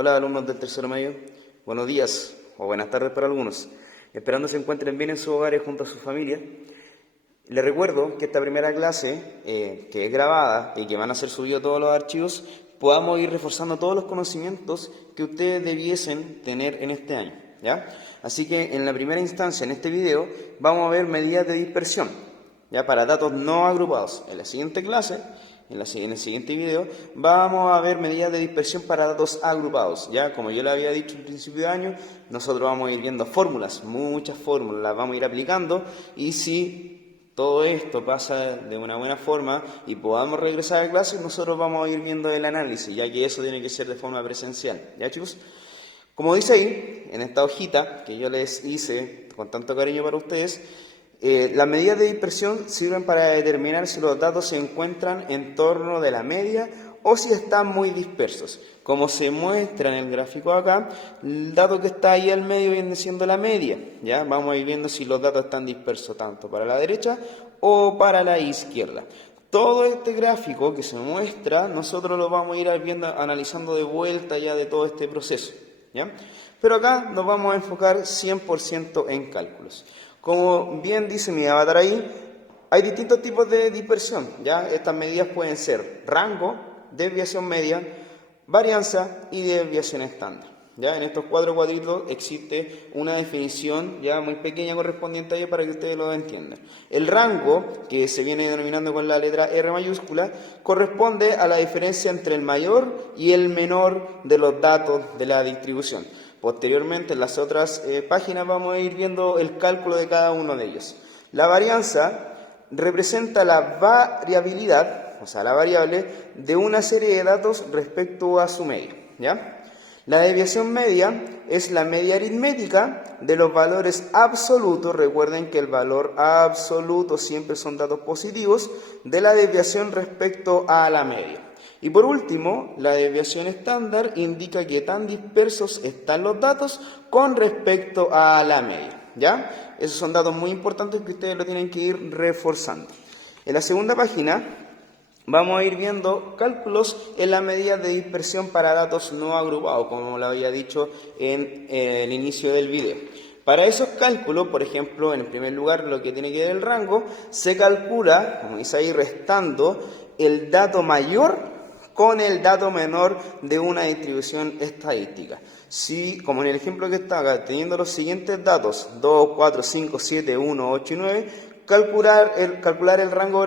Hola alumnos del tercero medio, buenos días o buenas tardes para algunos. Esperando se encuentren bien en sus hogares junto a su familia. Les recuerdo que esta primera clase, que es grabada y que van a ser subidos todos los archivos, podamos ir reforzando todos los conocimientos que ustedes debiesen tener en este año, ¿ya? Así que en la primera instancia, en este video, vamos a ver medidas de dispersión, ¿ya? Para datos no agrupados. En la siguiente clase, en el siguiente video, vamos a ver medidas de dispersión para datos agrupados, ¿ya? Como yo le había dicho al principio de año, nosotros vamos a ir viendo fórmulas, muchas fórmulas, las vamos a ir aplicando, y si todo esto pasa de una buena forma y podamos regresar a clase, nosotros vamos a ir viendo el análisis, ya que eso tiene que ser de forma presencial, ¿ya, chicos? Como dice ahí, en esta hojita que yo les hice con tanto cariño para ustedes, las medidas de dispersión sirven para determinar si los datos se encuentran en torno de la media o si están muy dispersos. Como se muestra en el gráfico acá, el dato que está ahí al medio viene siendo la media, ¿ya? Vamos a ir viendo si los datos están dispersos tanto para la derecha o para la izquierda. Todo este gráfico que se muestra, nosotros lo vamos a ir viendo, analizando de vuelta ya de todo este proceso, ¿ya? Pero acá nos vamos a enfocar 100% en cálculos. Como bien dice mi avatar ahí, hay distintos tipos de dispersión, ¿ya? Estas medidas pueden ser rango, desviación media, varianza y desviación estándar, ¿ya? En estos cuatro cuadritos existe una definición ya muy pequeña correspondiente a ello para que ustedes lo entiendan. El rango, que se viene denominando con la letra R mayúscula, corresponde a la diferencia entre el mayor y el menor de los datos de la distribución. Posteriormente, en las otras páginas vamos a ir viendo el cálculo de cada uno de ellos. La varianza representa la variabilidad, o sea, la variable de una serie de datos respecto a su media, ¿ya? La desviación media es la media aritmética de los valores absolutos. Recuerden que el valor absoluto siempre son datos positivos de la desviación respecto a la media. Y por último, la desviación estándar indica qué tan dispersos están los datos con respecto a la media, ¿ya? Esos son datos muy importantes que ustedes lo tienen que ir reforzando. En la segunda página vamos a ir viendo cálculos en la medida de dispersión para datos no agrupados, como lo había dicho en el inicio del video. Para esos cálculos, por ejemplo, en el primer lugar, lo que tiene que ver el rango, se calcula, como dice ahí, restando el dato mayor con el dato menor de una distribución estadística. Si, como en el ejemplo que está acá, teniendo los siguientes datos, 2, 4, 5, 7, 1, 8 y 9, calcular el rango,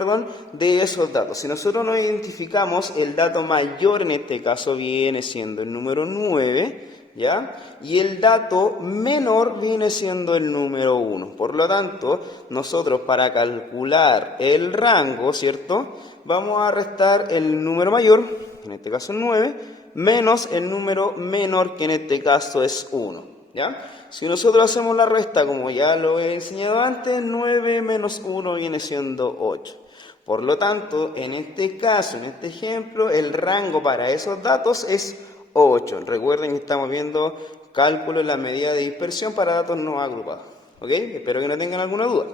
de esos datos. Si nosotros no identificamos, el dato mayor en este caso viene siendo el número 9, ¿ya? Y el dato menor viene siendo el número 1. Por lo tanto, nosotros para calcular el rango, ¿cierto?, vamos a restar el número mayor, en este caso es 9, menos el número menor, que en este caso es 1, ¿ya? Si nosotros hacemos la resta, como ya lo he enseñado antes, 9 menos 1 viene siendo 8. Por lo tanto, en este caso, en este ejemplo, el rango para esos datos es 8. Recuerden que estamos viendo cálculo en la medida de dispersión para datos no agrupados, ¿ok? Espero que no tengan alguna duda.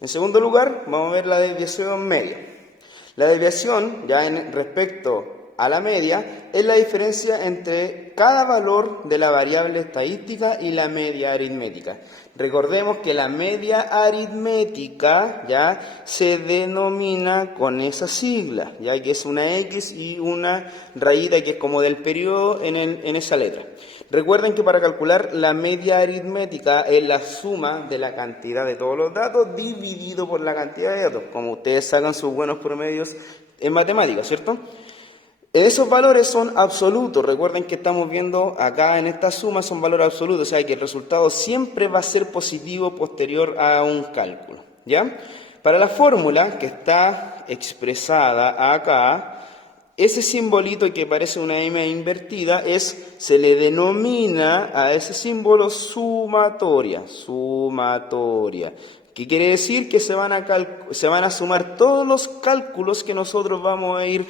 En segundo lugar, vamos a ver la desviación media. La desviación, ya respecto a la media, es la diferencia entre cada valor de la variable estadística y la media aritmética. Recordemos que la media aritmética ya se denomina con esa sigla, ya que es una X y una rayita que es como del periodo en esa letra. Recuerden que para calcular la media aritmética es la suma de la cantidad de todos los datos dividido por la cantidad de datos, como ustedes sacan sus buenos promedios en matemáticas, ¿cierto? Esos valores son absolutos. Recuerden que estamos viendo acá en esta suma son valores absolutos, o sea que el resultado siempre va a ser positivo posterior a un cálculo, ¿ya? Para la fórmula que está expresada acá, ese simbolito que parece una M invertida se le denomina a ese símbolo sumatoria. ¿Qué quiere decir? Que se van a sumar todos los cálculos que nosotros vamos a ir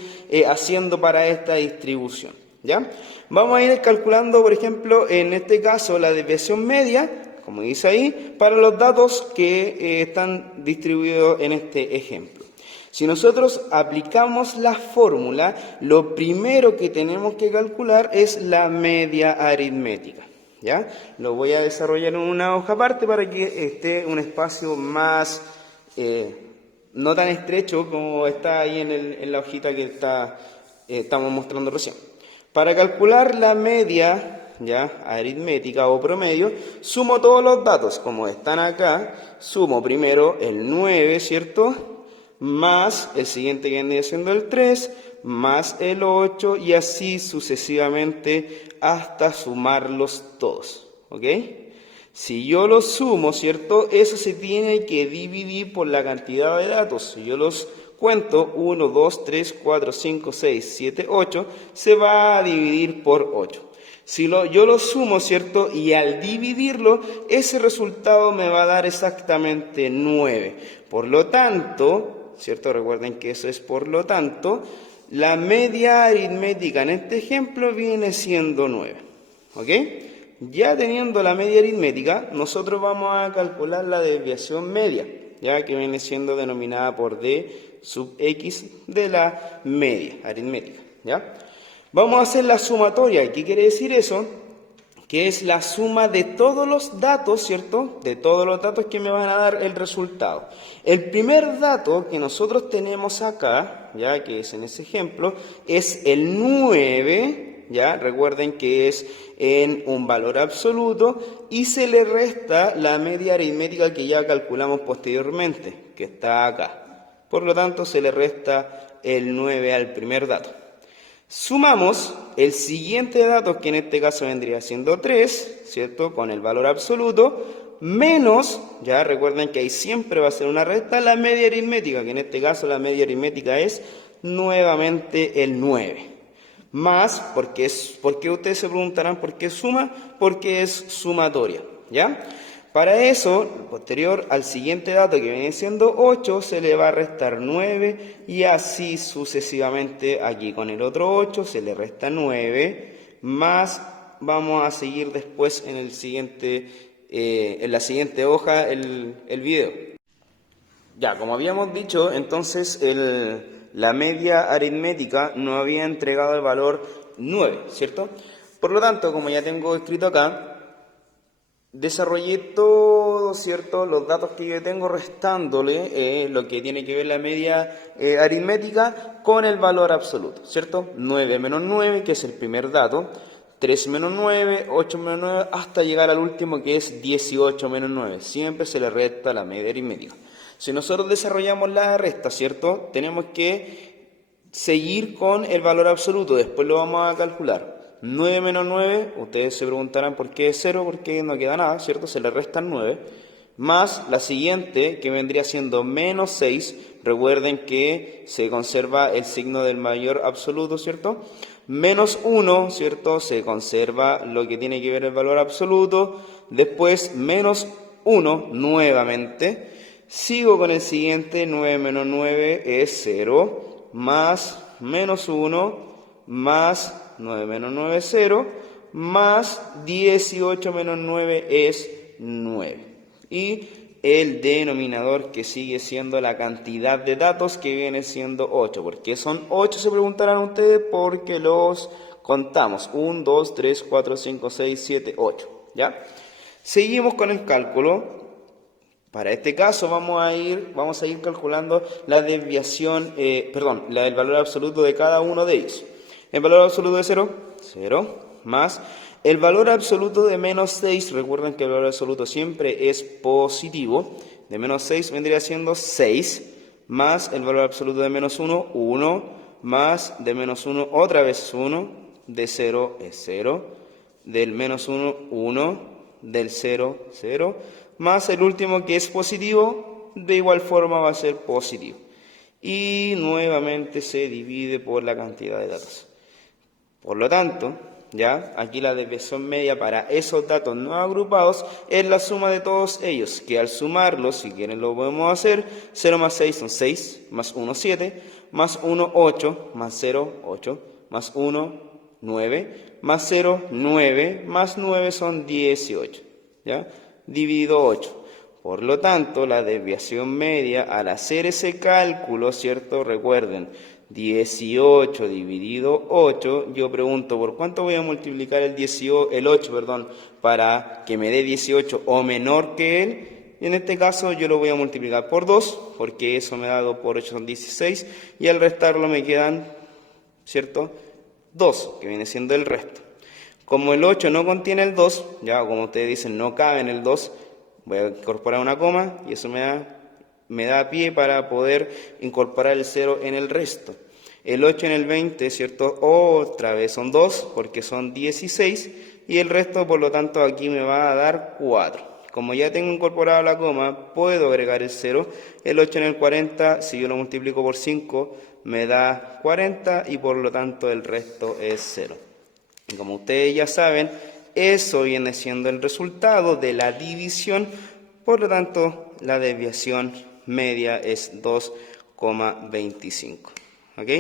haciendo para esta distribución, ¿ya? Vamos a ir calculando, por ejemplo, en este caso, la desviación media, como dice ahí, para los datos que están distribuidos en este ejemplo. Si nosotros aplicamos la fórmula, lo primero que tenemos que calcular es la media aritmética, ¿ya? Lo voy a desarrollar en una hoja aparte para que esté un espacio más, no tan estrecho como está ahí en la hojita que estamos mostrando recién. Para calcular la media, ¿ya?, aritmética o promedio, sumo todos los datos, como están acá, sumo primero el 9, ¿cierto?, más el siguiente que viene siendo el 3, más el 8 y así sucesivamente hasta sumarlos todos, ¿ok? Si yo los sumo, ¿cierto?, eso se tiene que dividir por la cantidad de datos. Si yo los cuento, 1, 2, 3, 4, 5, 6, 7, 8, se va a dividir por 8. Si yo lo sumo, ¿cierto?, y al dividirlo, ese resultado me va a dar exactamente 9. Por lo tanto, ¿cierto? Recuerden que eso es por lo tanto, la media aritmética en este ejemplo viene siendo 9. ¿Ok? Ya teniendo la media aritmética, nosotros vamos a calcular la desviación media, ya que viene siendo denominada por d sub x de la media aritmética, ¿ya? Vamos a hacer la sumatoria. ¿Qué quiere decir eso? Que es la suma de todos los datos, ¿cierto? De todos los datos que me van a dar el resultado. El primer dato que nosotros tenemos acá, ya que es en ese ejemplo, es el 9, ¿ya? Recuerden que es en un valor absoluto y se le resta la media aritmética que ya calculamos posteriormente, que está acá. Por lo tanto, se le resta el 9 al primer dato. Sumamos el siguiente dato, que en este caso vendría siendo 3, ¿cierto?, con el valor absoluto, menos, ya recuerden que ahí siempre va a ser una resta, la media aritmética, que en este caso la media aritmética es nuevamente el 9. Más, ¿por qué ustedes se preguntarán por qué suma? Porque es sumatoria, ¿ya? Para eso, posterior al siguiente dato que viene siendo 8, se le va a restar 9 y así sucesivamente. Aquí con el otro 8 se le resta 9, más vamos a seguir después en la siguiente hoja el video. Ya, como habíamos dicho, entonces la media aritmética nos había entregado el valor 9, ¿cierto? Por lo tanto, como ya tengo escrito acá, desarrollé todo, ¿cierto?, los datos que yo tengo restándole lo que tiene que ver la media aritmética con el valor absoluto, ¿cierto? 9 menos 9, que es el primer dato, 3 menos 9, 8 menos 9, hasta llegar al último que es 18 menos 9. Siempre se le resta la media aritmética. Si nosotros desarrollamos la resta, ¿cierto?, tenemos que seguir con el valor absoluto, después lo vamos a calcular. 9 menos 9, ustedes se preguntarán por qué es 0, porque no queda nada, ¿cierto? Se le restan 9, más la siguiente, que vendría siendo menos 6, recuerden que se conserva el signo del mayor absoluto, ¿cierto? Menos 1, ¿cierto? Se conserva lo que tiene que ver el valor absoluto, después menos 1 nuevamente, sigo con el siguiente, 9 menos 9 es 0, más menos 1, más 9 menos 9 es 0, más 18 menos 9 es 9. Y el denominador que sigue siendo la cantidad de datos, que viene siendo 8. ¿Por qué son 8? Se preguntarán ustedes, porque los contamos. 1, 2, 3, 4, 5, 6, 7, 8. ¿Ya? Seguimos con el cálculo. Para este caso vamos a ir calculando la desviación, la del valor absoluto de cada uno de ellos. El valor absoluto de 0, 0, más el valor absoluto de menos 6, recuerden que el valor absoluto siempre es positivo, de menos 6 vendría siendo 6, más el valor absoluto de menos 1, 1, más de menos 1 otra vez 1, de 0 es 0, del menos 1, 1, del 0, 0, más el último que es positivo, de igual forma va a ser positivo. Y nuevamente se divide por la cantidad de datos. Por lo tanto, ya aquí la desviación media para esos datos no agrupados es la suma de todos ellos, que al sumarlos, si quieren lo podemos hacer, 0 más 6 son 6, más 1 7, más 1 8, más 0 8, más 1 9, más 0 9, más 9 son 18, ¿ya? Dividido 8. Por lo tanto, la desviación media, al hacer ese cálculo, ¿cierto? Recuerden, 18 dividido 8, yo pregunto, ¿por cuánto voy a multiplicar el 8, perdón, para que me dé 18 o menor que él? Y en este caso yo lo voy a multiplicar por 2, porque eso me da 2 por 8 son 16, y al restarlo me quedan, ¿cierto? 2, que viene siendo el resto. Como el 8 no contiene el 2, ya como ustedes dicen, no cabe en el 2, voy a incorporar una coma y eso me da pie para poder incorporar el 0 en el resto. El 8 en el 20, ¿cierto? Otra vez son 2 porque son 16 y el resto, por lo tanto, aquí me va a dar 4. Como ya tengo incorporado la coma, puedo agregar el 0. El 8 en el 40, si yo lo multiplico por 5, me da 40 y por lo tanto el resto es 0. Y como ustedes ya saben, eso viene siendo el resultado de la división, por lo tanto la desviación media es 2,25. ¿Ok?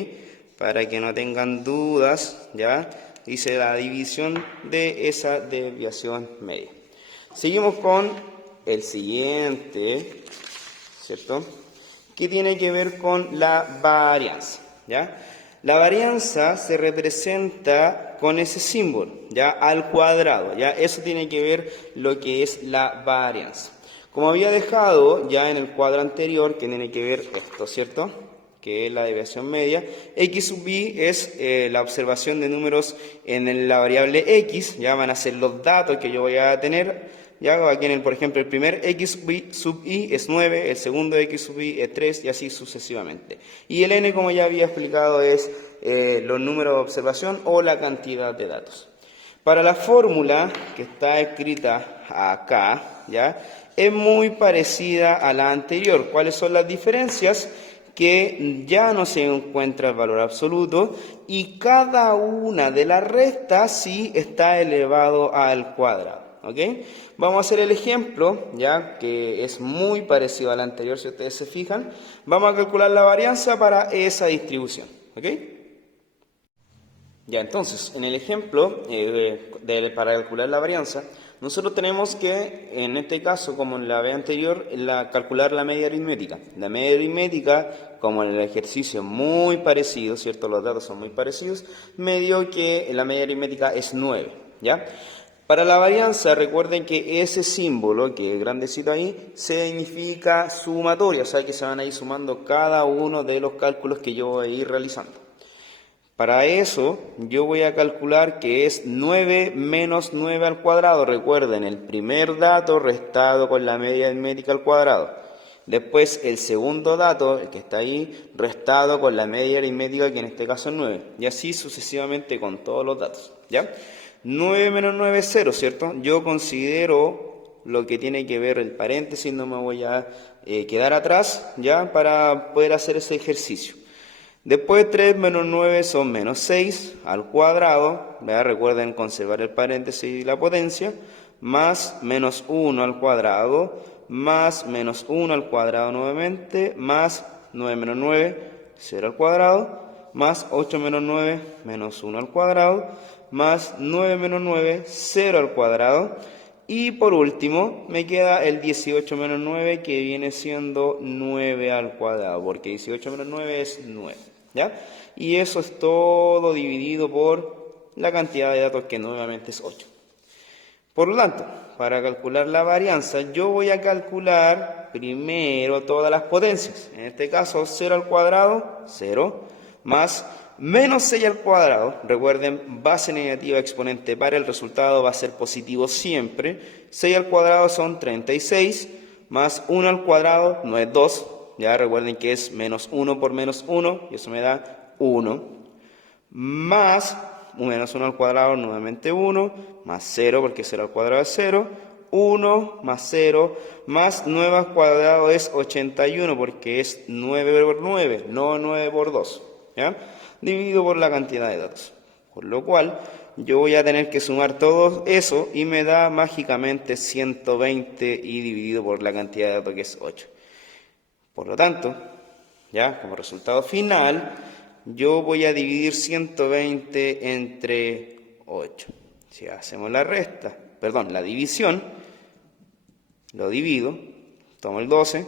Para que no tengan dudas, ya hice la división de esa desviación media. Seguimos con el siguiente, ¿cierto? Que tiene que ver con la varianza, ¿ya? La varianza se representa con ese símbolo, ¿ya? Al cuadrado, ¿ya? Eso tiene que ver lo que es la varianza. Como había dejado ya en el cuadro anterior, que tiene que ver esto, ¿cierto? Que es la desviación media. X sub i es la observación de números en la variable x, ya van a ser los datos que yo voy a tener. Ya aquí por ejemplo, el primer x sub i es 9, el segundo x sub i es 3 y así sucesivamente. Y el n, como ya había explicado, es los números de observación o la cantidad de datos. Para la fórmula que está escrita acá, ¿ya? Es muy parecida a la anterior. ¿Cuáles son las diferencias? Que ya no se encuentra el valor absoluto y cada una de las restas sí está elevado al cuadrado. ¿Ok? Vamos a hacer el ejemplo, ya que es muy parecido al anterior, si ustedes se fijan. Vamos a calcular la varianza para esa distribución. ¿Ok? Ya, entonces, en el ejemplo, para calcular la varianza, nosotros tenemos que, en este caso, como en la vez anterior, calcular la media aritmética. La media aritmética, como en el ejercicio muy parecido, ¿cierto? Los datos son muy parecidos, me dio que la media aritmética es 9, ¿ya? Para la varianza, recuerden que ese símbolo, que es grandecito ahí, significa sumatoria, o sea que se van a ir sumando cada uno de los cálculos que yo voy a ir realizando. Para eso, yo voy a calcular que es 9 menos 9 al cuadrado. Recuerden, el primer dato restado con la media aritmética al cuadrado. Después, el segundo dato, el que está ahí, restado con la media aritmética, que en este caso es 9. Y así sucesivamente con todos los datos, ¿ya? 9 menos 9 es 0, ¿cierto? Yo considero lo que tiene que ver el paréntesis, no me voy a quedar atrás, ¿ya? Para poder hacer ese ejercicio. Después 3 menos 9 son menos 6 al cuadrado, ¿verdad? Recuerden conservar el paréntesis y la potencia, más menos 1 al cuadrado, más menos 1 al cuadrado nuevamente, más 9 menos 9, 0 al cuadrado, más 8 menos 9, menos 1 al cuadrado, más 9 menos 9, 0 al cuadrado. Y por último, me queda el 18 menos 9, que viene siendo 9 al cuadrado, porque 18 menos 9 es 9, ¿ya? Y eso es todo dividido por la cantidad de datos, que nuevamente es 8. Por lo tanto, para calcular la varianza, yo voy a calcular primero todas las potencias. En este caso, 0 al cuadrado, 0, más menos 6 al cuadrado. Recuerden, base negativa exponente para, el resultado va a ser positivo siempre. 6 al cuadrado son 36, más 1 al cuadrado no es 2. Ya recuerden que es menos 1 por menos 1, y eso me da 1. Más menos 1 al cuadrado, nuevamente 1, más 0, porque 0 al cuadrado es 0, 1 más 0, más 9 al cuadrado es 81, porque es 9 por 9, no 9 por 2, ¿ya? Dividido por la cantidad de datos. Por lo cual, yo voy a tener que sumar todo eso y me da mágicamente 120 y dividido por la cantidad de datos, que es 8. Por lo tanto, ya como resultado final, yo voy a dividir 120 entre 8. Si hacemos la división, lo divido, tomo el 12,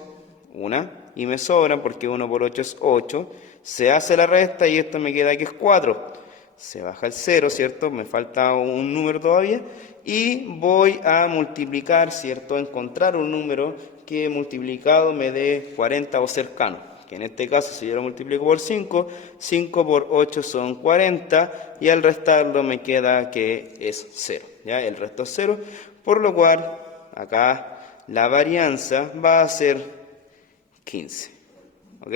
una, y me sobran porque 1 por 8 es 8. Se hace la resta y esto me queda que es 4. Se baja el 0, ¿cierto? Me falta un número todavía. Y voy a multiplicar, ¿cierto? Encontrar un número que multiplicado me dé 40 o cercano. Que en este caso, si yo lo multiplico por 5, 5 por 8 son 40. Y al restarlo me queda que es 0. ¿Ya? El resto es 0. Por lo cual, acá la varianza va a ser 15. ¿Ok?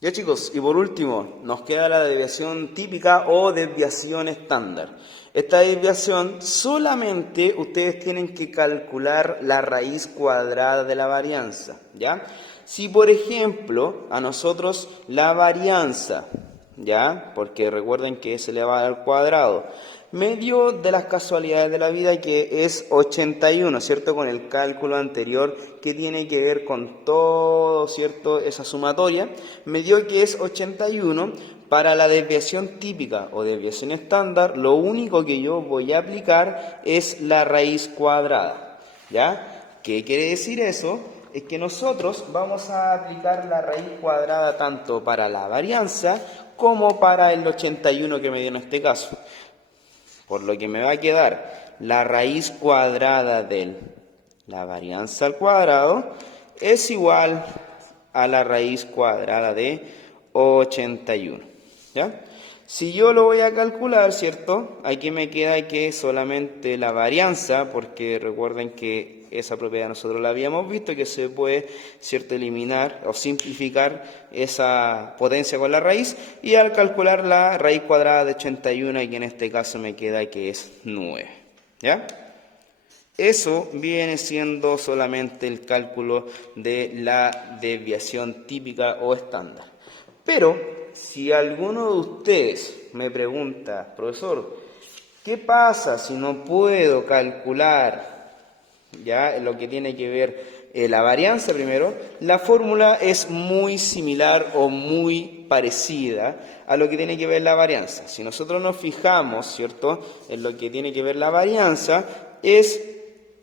Ya chicos, y por último, nos queda la desviación típica o desviación estándar. Esta desviación solamente ustedes tienen que calcular la raíz cuadrada de la varianza, ¿ya? Si por ejemplo a nosotros la varianza, ¿ya? Porque recuerden que es elevada al cuadrado, me dio de las casualidades de la vida que es 81, ¿cierto? Con el cálculo anterior que tiene que ver con todo, ¿cierto? Esa sumatoria, me dio que es 81. Para la desviación típica o desviación estándar, lo único que yo voy a aplicar es la raíz cuadrada, ¿ya? ¿Qué quiere decir eso? Es que nosotros vamos a aplicar la raíz cuadrada tanto para la varianza como para el 81 que me dio en este caso. Por lo que me va a quedar la raíz cuadrada de la varianza al cuadrado es igual a la raíz cuadrada de 81. ¿Ya? Si yo lo voy a calcular, ¿cierto? Aquí me queda que solamente la varianza, porque recuerden que esa propiedad nosotros la habíamos visto, que se puede, ¿cierto?, eliminar o simplificar esa potencia con la raíz, y al calcular la raíz cuadrada de 81, aquí en este caso me queda que es 9. ¿Ya? Eso viene siendo solamente el cálculo de la desviación típica o estándar. Pero si alguno de ustedes me pregunta, profesor, ¿qué pasa si no puedo calcular ya lo que tiene que ver la varianza primero? La fórmula es muy similar o muy parecida a lo que tiene que ver la varianza. Si nosotros nos fijamos, ¿cierto?, en lo que tiene que ver la varianza, es,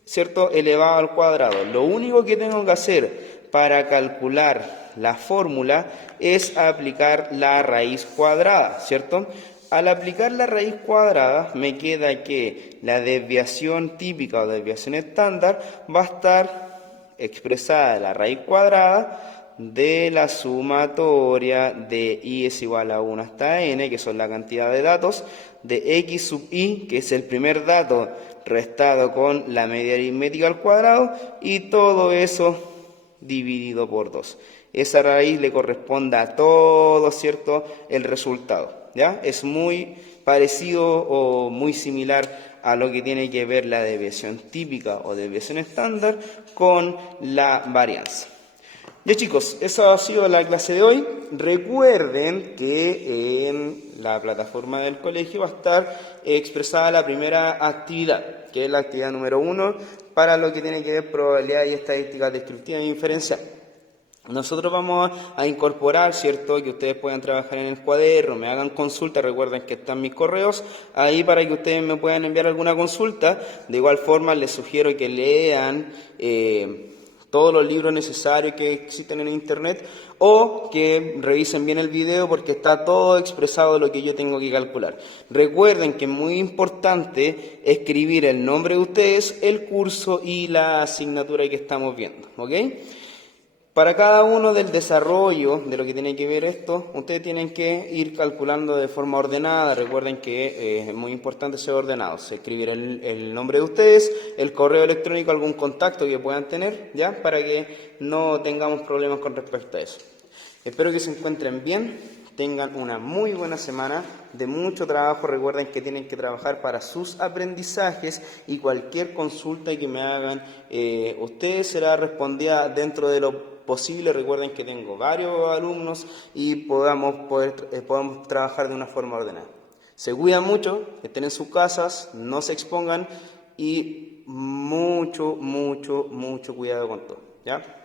¿cierto?, elevado al cuadrado. Lo único que tengo que hacer para calcular la fórmula es aplicar la raíz cuadrada, ¿cierto? Al aplicar la raíz cuadrada me queda que la desviación típica o desviación estándar va a estar expresada en la raíz cuadrada de la sumatoria de i es igual a 1 hasta n, que son la cantidad de datos, de x sub i, que es el primer dato, restado con la media aritmética al cuadrado, y todo eso dividido por 2. Esa raíz le corresponde a todo, ¿cierto?, el resultado, ¿ya? Es muy parecido o muy similar a lo que tiene que ver la desviación típica o desviación estándar con la varianza. Ya chicos, esa ha sido la clase de hoy. Recuerden que en la plataforma del colegio va a estar expresada la primera actividad, que es la actividad número 1, para lo que tiene que ver probabilidad y estadística descriptiva y diferencial. Nosotros vamos a incorporar, ¿cierto?, que ustedes puedan trabajar en el cuaderno, me hagan consulta, recuerden que están mis correos ahí para que ustedes me puedan enviar alguna consulta. De igual forma les sugiero que lean todos los libros necesarios que existen en internet o que revisen bien el video porque está todo expresado de lo que yo tengo que calcular. Recuerden que es muy importante escribir el nombre de ustedes, el curso y la asignatura que estamos viendo, ¿ok? Para cada uno del desarrollo de lo que tiene que ver esto, ustedes tienen que ir calculando de forma ordenada. Recuerden que es muy importante ser ordenados. Escribir el nombre de ustedes, el correo electrónico, algún contacto que puedan tener, ¿ya? Para que no tengamos problemas con respecto a eso. Espero que se encuentren bien, tengan una muy buena semana de mucho trabajo. Recuerden que tienen que trabajar para sus aprendizajes y cualquier consulta que me hagan, ustedes será respondida dentro de lo posible. Recuerden que tengo varios alumnos y podamos trabajar de una forma ordenada. Se cuidan mucho, estén en sus casas, no se expongan y mucho cuidado con todo, ¿ya?